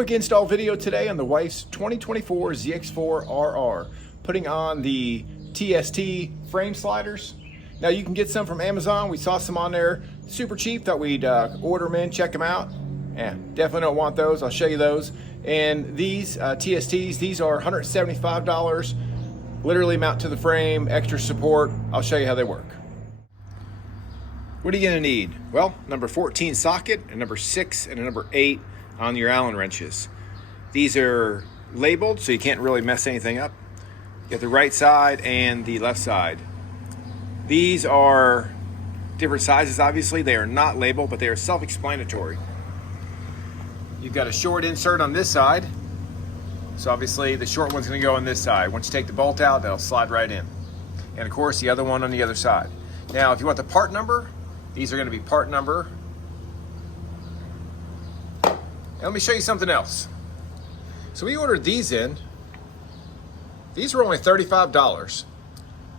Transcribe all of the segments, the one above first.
Quick install video today on the wife's 2024 ZX4RR, putting on the TST frame sliders. Now you can get some from Amazon. We saw some on there, super cheap. Thought we'd order them in, check them out. Yeah, definitely don't want those. I'll show you those. And these TSTs, these are $175. Literally mount to the frame, extra support. I'll show you how they work. What are you gonna need? Well, number 14 socket, a number 6 and a number 8 on your Allen wrenches. These are labeled so you can't really mess anything up. You have the right side and the left side. These are different sizes, obviously. They are not labeled, but they are self-explanatory. You've got a short insert on this side. So obviously the short one's gonna go on this side. Once you take the bolt out, that'll slide right in. And of course, the other one on the other side. Now, if you want the part number, these are gonna be part number. And let me show you something else. So we ordered these in. These were only $35.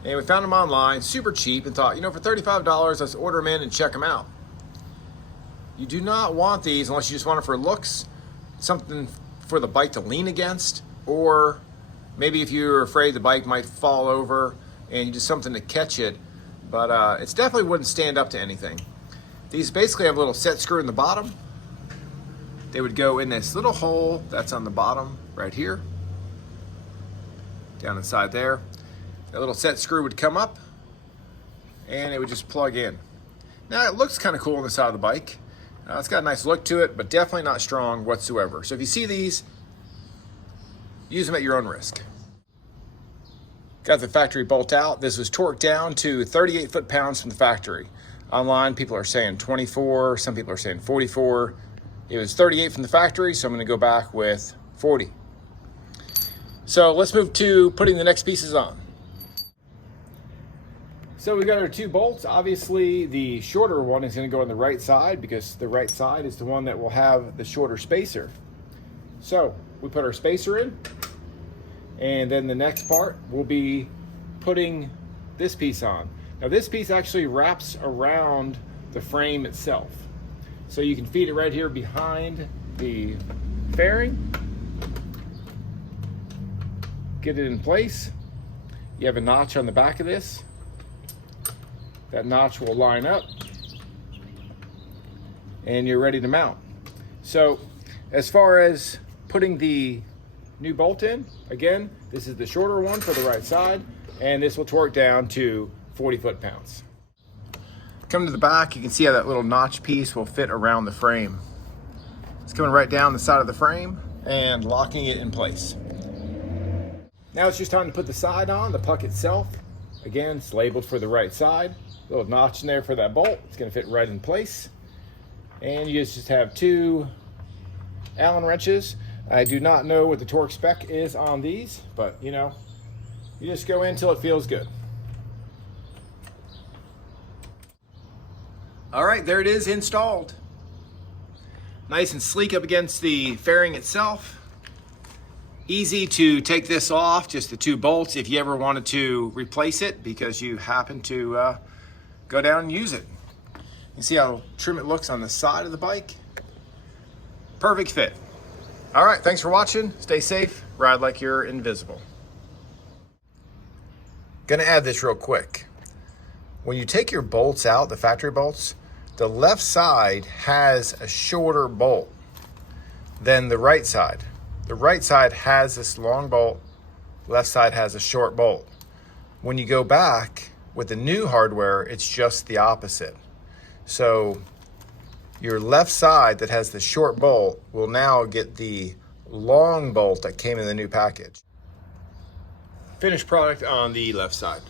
And we found them online, super cheap, and thought, you know, for $35, let's order them in and check them out. You do not want these unless you just want it for looks, something for the bike to lean against, or maybe if you're afraid the bike might fall over and you just something to catch it, but it's definitely wouldn't stand up to anything. These basically have a little set screw in the bottom. They would go in this little hole that's on the bottom right here, down inside there. That little set screw would come up and it would just plug in. Now it looks kind of cool on the side of the bike. It's got a nice look to it, but definitely not strong whatsoever. So if you see these, use them at your own risk. Got the factory bolt out. This was torqued down to 38 foot-pounds from the factory. Online, people are saying 24, some people are saying 44. It was 38 from the factory, so I'm gonna go back with 40. So let's move to putting the next pieces on. So we've got our two bolts. Obviously, the shorter one is gonna go on the right side because the right side is the one that will have the shorter spacer. So we put our spacer in, and then the next part will be putting this piece on. Now this piece actually wraps around the frame itself. So you can feed it right here behind the fairing. Get it in place. You have a notch on the back of this. That notch will line up and you're ready to mount. So as far as putting the new bolt in, again, this is the shorter one for the right side, and this will torque down to 40 foot-pounds. Come to the back, you can see how that little notch piece will fit around the frame. It's coming right down the side of the frame and locking it in place. Now it's just time to put the side on, the puck itself. Again, it's labeled for the right side. Little notch in there for that bolt. It's gonna fit right in place. And you just have two Allen wrenches. I do not know what the torque spec is on these, but you know, you just go in till it feels good. All right, there it is installed. Nice and sleek up against the fairing itself. Easy to take this off, just the two bolts if you ever wanted to replace it because you happen to go down and use it. You see how trim it looks on the side of the bike? Perfect fit. All right, thanks for watching. Stay safe, ride like you're invisible. Gonna add this real quick. When you take your bolts out, the factory bolts, the left side has a shorter bolt than the right side. The right side has this long bolt, left side has a short bolt. When you go back with the new hardware, it's just the opposite. So your left side that has the short bolt will now get the long bolt that came in the new package. Finished product on the left side.